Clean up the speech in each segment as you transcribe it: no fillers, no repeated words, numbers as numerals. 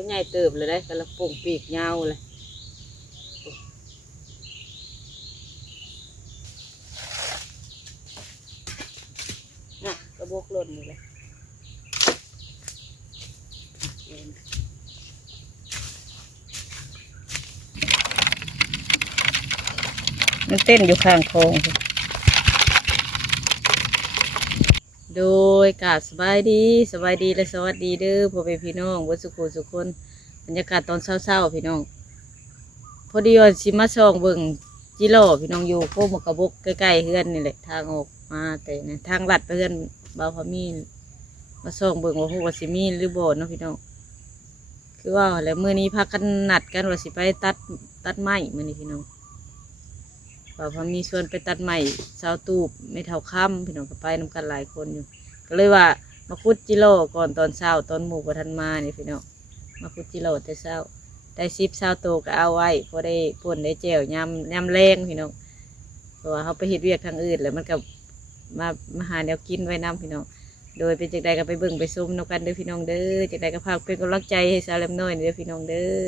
ตัวใหญ่เติบเลยได้กระปุกปีกยาวเลยน่ะกระบอกหล่นเลยมันเต้นอยู่ข้างคลองโดยกาสบายดีและสวัสดีเด้อพ่อแม่พี่น้องวัดสุโขสุคนบรรยากาศตอนเช้าๆพี่น้องพอดีว่าสิมาส่องเบิ่งจิโร่พี่น้องอยู่โคมกระบกใกล้ๆเฮือนนี่แหละทางออกมาแต่นะทางลัดไปเฮือนบ่าวพามีนมาส่องเบิ่งว่าพวกว่าสิมีหรือบ่เนาะพี่น้องคือว่าแล้วมื้อนี้พากันนัดกันว่าสิไปตัดไม้มื้อนี้พี่น้องบ่าวพามีชวนไปตัดไม้ชาวตูบไม่เท่าค่ำพี่น้องก็ไปนำกันหลายคนอยู่ก็เลยว่ามาขุดจิโร่ก่อนตอนเช้าตอนหมู่บ่ทันมานี่พี่น้องมาขุดจิโร่แต่เช้าได้10 20 ตัวก็เอาไว้พอได้ป่นได้แจ่วยำแรงพี่น้องเพราะว่าเขาไปเฮ็ดเวียกทางอื่นแล้วมันก็มาหาแนวกินไว้นำพี่น้องโดยเป็นจังใดก็ไปเบิ่งไปซุ่มนกันเด้อพี่น้องเด้อจังใดก็พาเป็นกำลังใจให้สาวเล็มน้อยเด้อพี่น้องเด้อ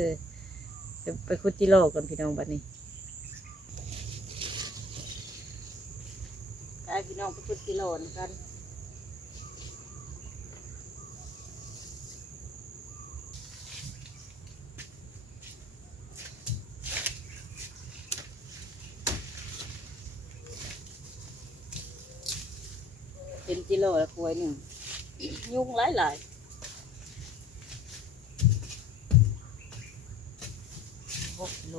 ไปขุดจิโร่ก่อนพี่น้องบัดนี้ไปพี่น้องไปขุดจิโร่กันเป็นจิโร่ละควยหนึ่งยุ่งหลาย6 กิโล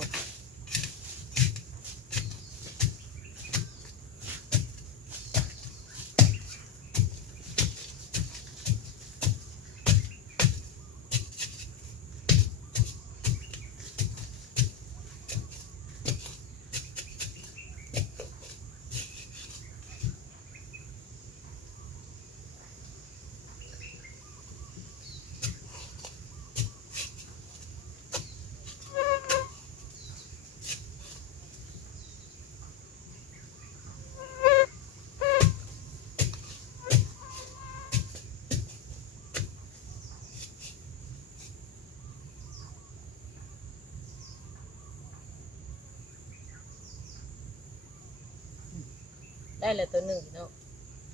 ได้เลยตัวหนึ่งเนาะ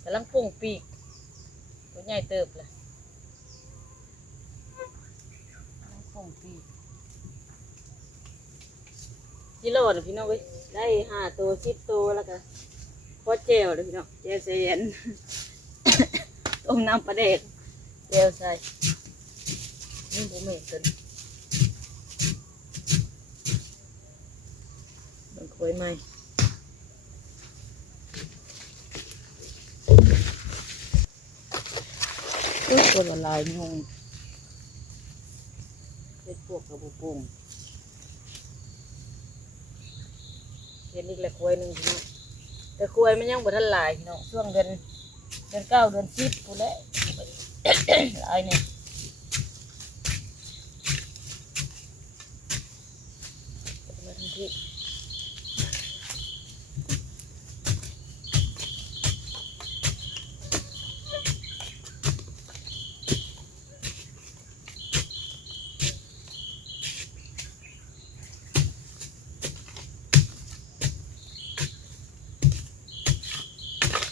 กำลังพุ่งปีกตัวใหญ่เติบเลยกำลังพุ่งปีกจิโร่นะพี่น้องเว้ยได้5 ตัว10 ตัวแล้วก็พอเจลเลยพี่น้องเจลเซียน ต้มน้ำปลาเด็กเจลใส่นี่ผมไม่เกินมันคุยไหมตัวละลายงงเป็นพวกกระบุปุงเห็นอีกแล้วคุยหนึ่งพี่น้องแต่คุยมันยังบ่ทันลายพี่น้องช่วงเดือน9 เดือน10พูดแล้วลายเนี่ยมาทั้งที่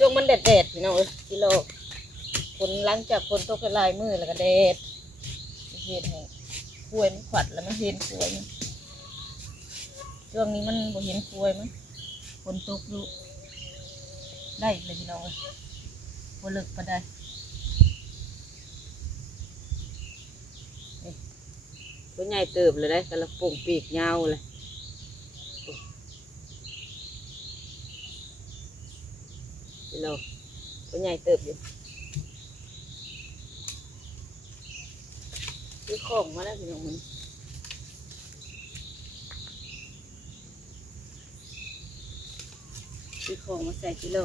ช่วงมันแดดพี่น้องกิโลฝนหลังจากฝนตกลายมือแล้วก็แดดเห็นให้กล้วยมันขวัดแล้วมันเห็นกล้วยมันช่วงนี้มันบ่เห็นกล้วยมันฝนตกดูได้เลยพี่น้องบ่เลิกปะได้ตัวใหญ่เติบเลยได้กระปุกปีกยาวเลยพี่น้องตัวใหญ่เติบอยู่ซื้อของมาแล้วพี่น้องมันซื้อของมาใส่กิโล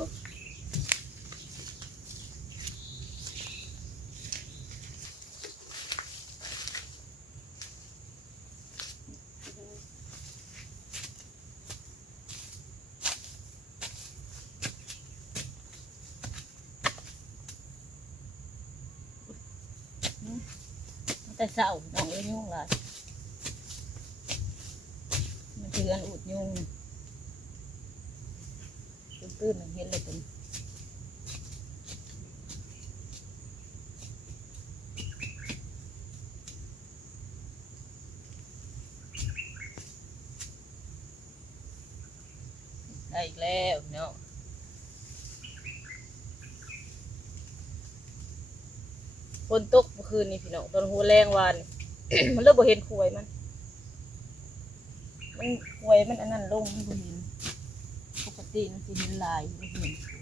แต่เศร้าน้อง เลยยุ่งหลายมันคืออันอุดยุ่งตื้นๆเห็นเลยเป็นได้อีกแล้วเนาะฝนตกเมื่อคืนนี้พี่น้องตอนหัวแรงวาน มันเริ่มบ่เห็นขวยมันขวยมันอันนั้นลงมันบ่เห็นปกติมันจะเห็นลายบ่เห็นขวย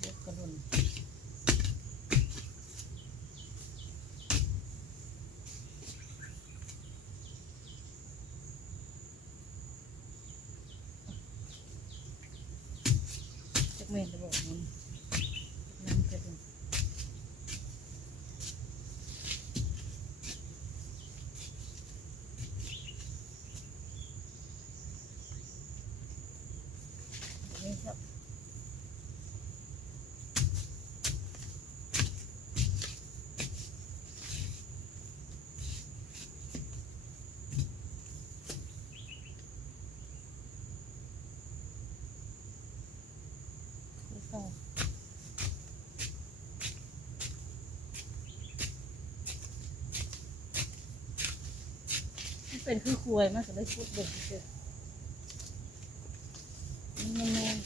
เดี๋ยวกระโดนจักเม็ดจะบอกมันน้ำกระโดนนี่ครับนี่ก็มันเป็นคือขวยมันก็เลยพูดเบิ่งเฉยๆมันแน่น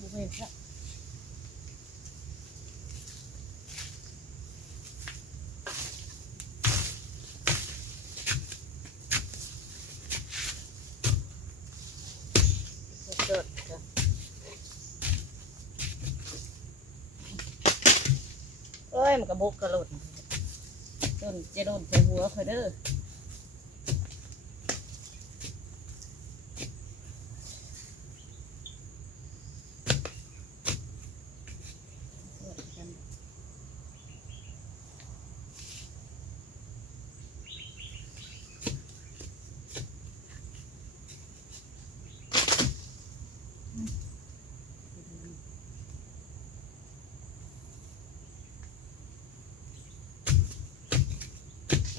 บ่เห็นครับสดๆจ้ะเอ้ยมันกระบกกระโดดจนจะโดนใส่หัวคอยเด้อ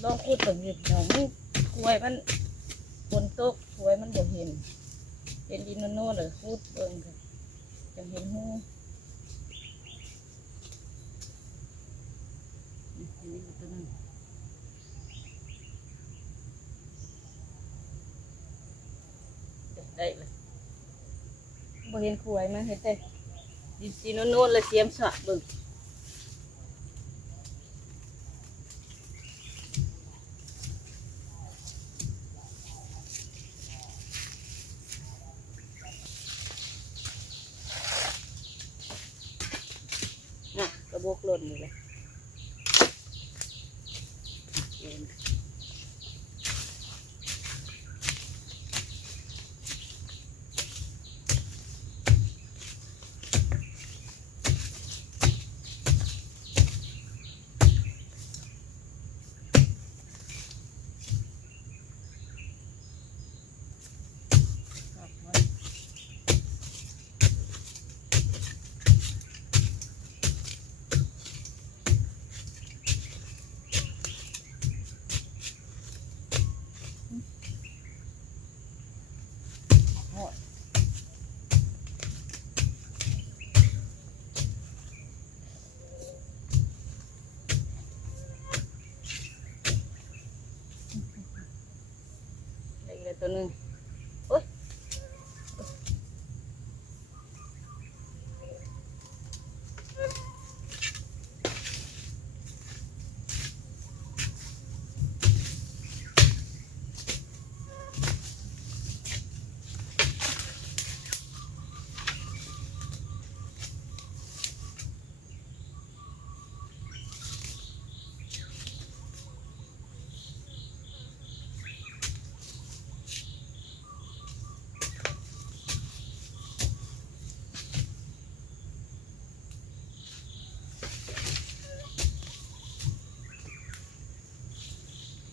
ลองพูดถึงอยู่น้องมันขวยมันฝนตกขวยมันบ่เห็นเห็นดินโน่นเลยพูดเบิ่งค่ะจะเห็นหูนี่ตัวนึงได้เลยบ่เห็นขวยมันเห็นแต่ดินโน่นเลยเสียมสะเบิ่งน่ะกระบอกหล่นอยู่เลยได้เลยตัวนึงโอ้ย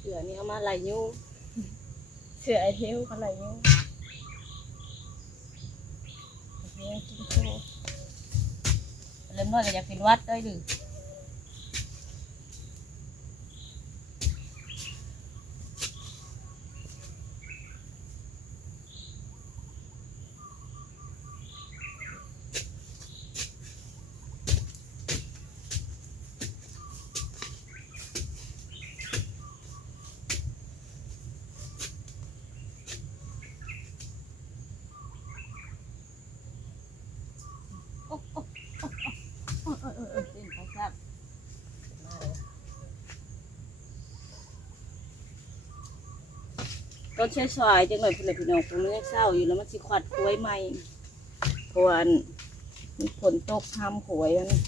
สือนี่เอามาไหลยู เสือไอเทลเขาอะไรอยู่เนี่ยกินโชว์ เริ่มน้อยก็อยากเป็นวัดได้หรือเต้นไปครับตอนเช้าสายจังหน่อยพี่เลยพี่น้องผมยังเศร้าอยู่แล้วมันสิขวัดกล้วยใหม่เพราะว่ามีฝนตกทำหวยมัน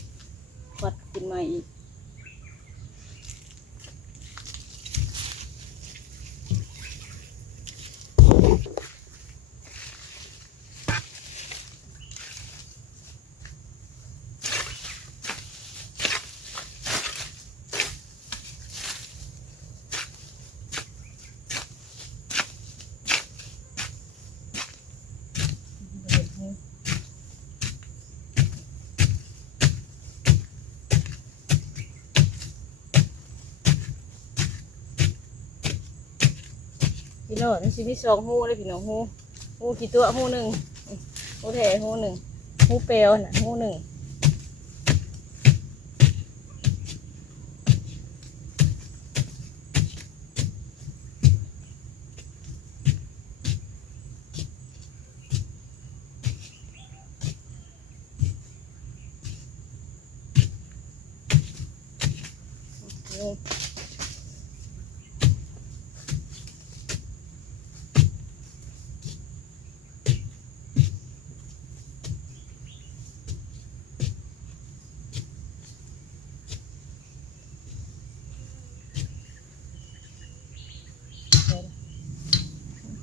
ขวัดขึ้นมาอีกพี่น้องนี่สิมีสองหูเลยพี่น้องหูกี่ตัวหูหนึ่งหูแท้หูหนึ่งหูเปลวน่ะหูหนึ่ง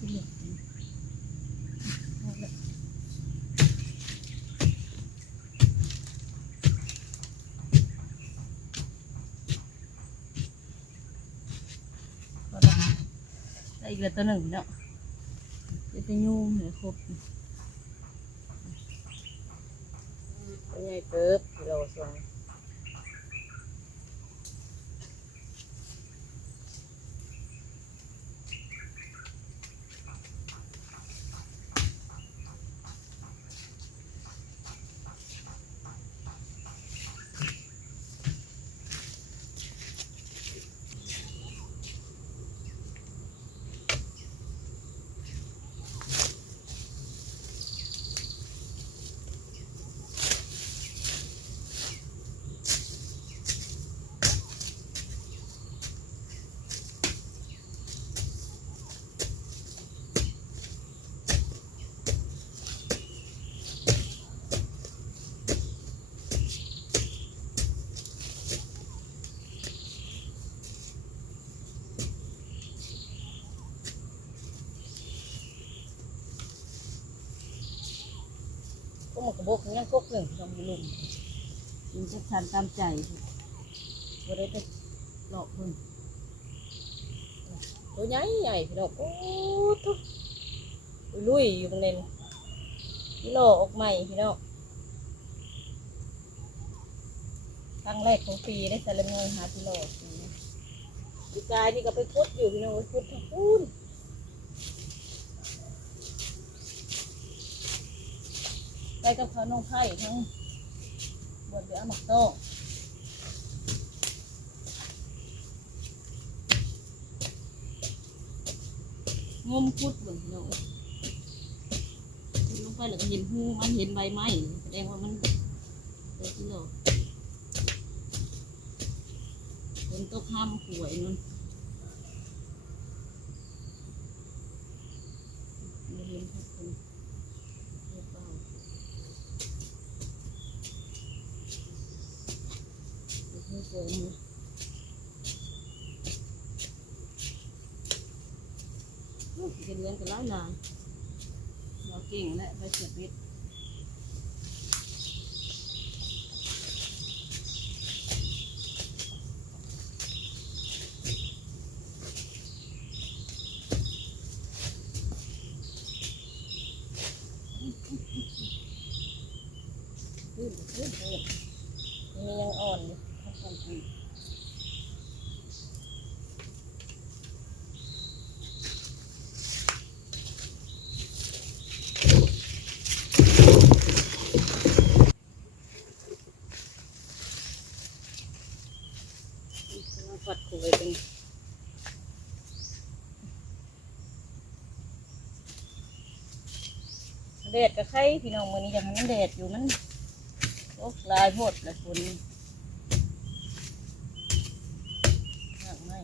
นี่ได้อีกแล้วตัวหนึ่งเนาะจะยุ่งเหนือครบตัวใหญ่เติบกิโลสองก็มันกระบอกยังกกหนึ่งลองดูลุมยิงจะทันตามใจบ่ได้ไปหลอกมึงตัวใหญ่ใหญ่พี่น้องโอ้ทุกลุยอยู่ตรงนี้กิโลออกใหม่พี่น้องครั้งแรกของปีได้แต่ละเงินหากิโลปีกายนี่ก็ไปพุดอยู่พี่น้องไปพุดทั้งพูนไปกับเขาน้องไผ่ทั้งบนไปเอาหมักโต้งมพุดเหมือนพี่น้องพุดลงไปแล้วก็เห็นหูมันเห็นใบไม้แสดงว่ามันได้กิโลฝนตกห้ามหวยนั่นไม่เห็นทุกคนเรียบเบาไม่สวยนะเป็นเรื่องกันหลายเราเก่งและไปเสียบเบ็ด มาฝัดคุยเป็นแดดกับไข่พี่น้องมื้อนี้อย่างนั้นแดดอยู่มันโอ้ลายโพดละคนมากไม่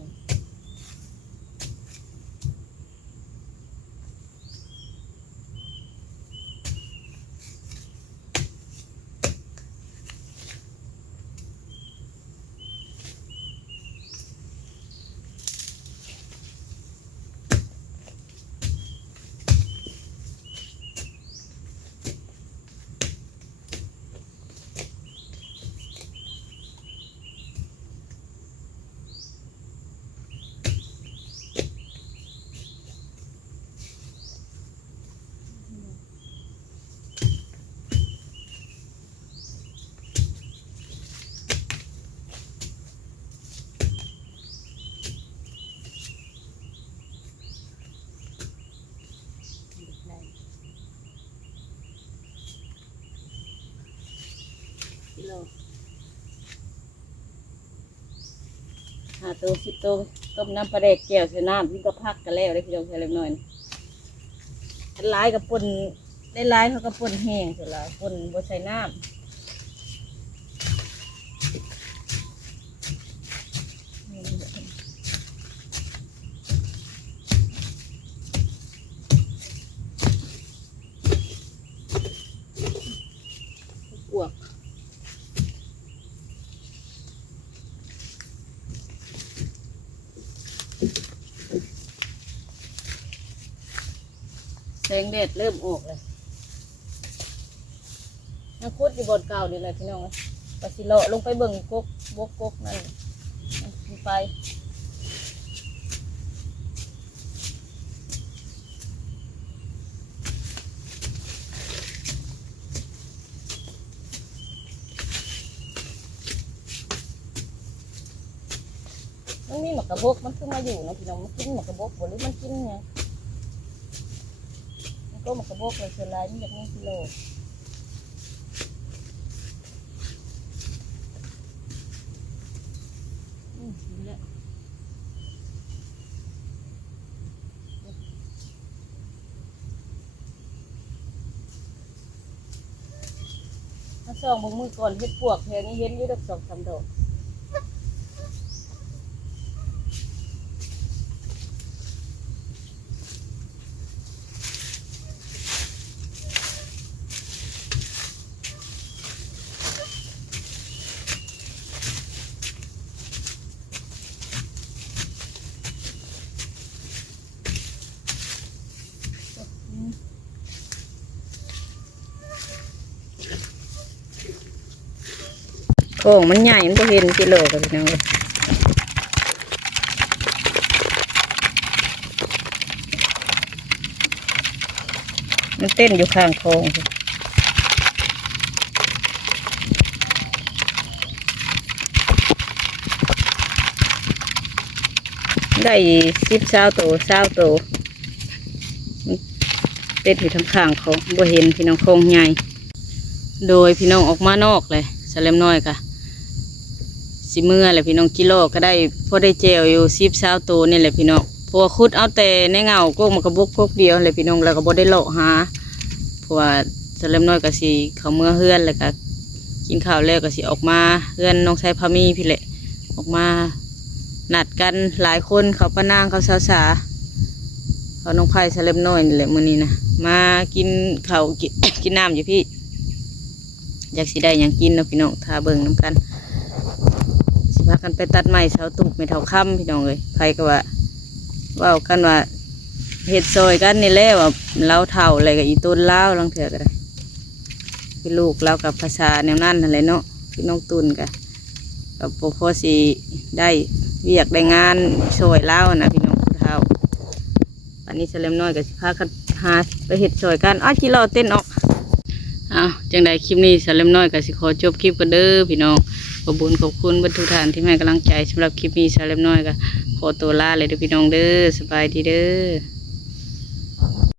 กิโล5 ตัว 10 ตัวต้มน้ำปลาแดกแก้วใส่น้ำพี่ก็พักกันแล้วได้พี่น้องใส่เล็กน้อยอันร้ายกับป่นได้ร้ายเขาก็ป่นแห้งเสร็จแล้วป่นบ่ใส่น้ำอวกแสงแดดเริ่มออกเลยนักคุดอยู่บนเก่านี่แหละพี่น้องปลาสิเลาะลงไปเบิ่งกกบกกกนั่นไปมันมีหมากกระบกมันขึ้นมาอยู่นะพี่น้องมันกินหมากกระบกบ่หรือมันกินไงมันก็หมากกระบกเลยเสียลายมันอยาก1 กิโลนี่แหละถ้าส่องบนมือก่อนเฮ็ดปวกแถวนี้เห็นอยู่ดอก2-3 ดอกโค้งมันใหญ่มันก็เห็นกิโลกันพี่น้องเลยมันเต้นอยู่ข้างโค้งได้10-20 ตัว20 ตัวเต้นอยู่ทางข้างเขาบ่เห็นพี่น้องโค้งใหญ่โดยพี่น้องออกมานอกเลยสแลมน้อยค่ะสิเมื่อแหละพี่น้องกิโลก็ได้พอได้เจลอยู่10-20 ตัวนี่แหละพี่น้องเพราะว่าคุดเอาแต่ในเงาก็มันกระบกกเดียวเลยพี่น้องแล้วก็บ่ได้เลาะหาเพราะว่าสแลมน้อยก็สิเขาเมื่อเฮือนแล้วก็กินข้าวแล้วก็สิออกมาเฮือนน้องชายพามีพี่แหละออกมานัดกันหลายคนเขาป้านางเขาสาวๆเขาน้องไผ่สแลมน้อยนี่แหละมื้อนี้นะมากินข้าวกินน้ำอยู่พี่อยากสิได้อย่างกินเนาะพี่น้องถ้าเบิ่งน้ำกันสิพากันไปตัดไม้เสาตุกไม่เท่าค่ำพี่น้องเลยไผก็ว่ากันว่าเห็ดซอยกันนี่แหละว่าเล้าเท่าอะไรกับอีต้นเล้าลังเถื่อกันพี่ลูกเล้ากับภาษาแนวนั้นอะไรเนาะพี่น้องตุนกันกับพอสิได้เวียกได้งานซอยเล้านะพี่น้องเท่าอันนี้แสลมน้อยกับสิพากันหาไปเห็ดซอยกันอ้าวจีรอเต้นออกจังใดคลิปนี้สแลมน้อยก็สิขอจบคลิปกันเด้อพี่น้องขอบคุณบรรทุกท่านที่ให้กำลังใจสำหรับคลิปนี้สแลมน้อยก็ขอตัวลาเลยเด้อพี่น้องเด้อสบายดีเด้อ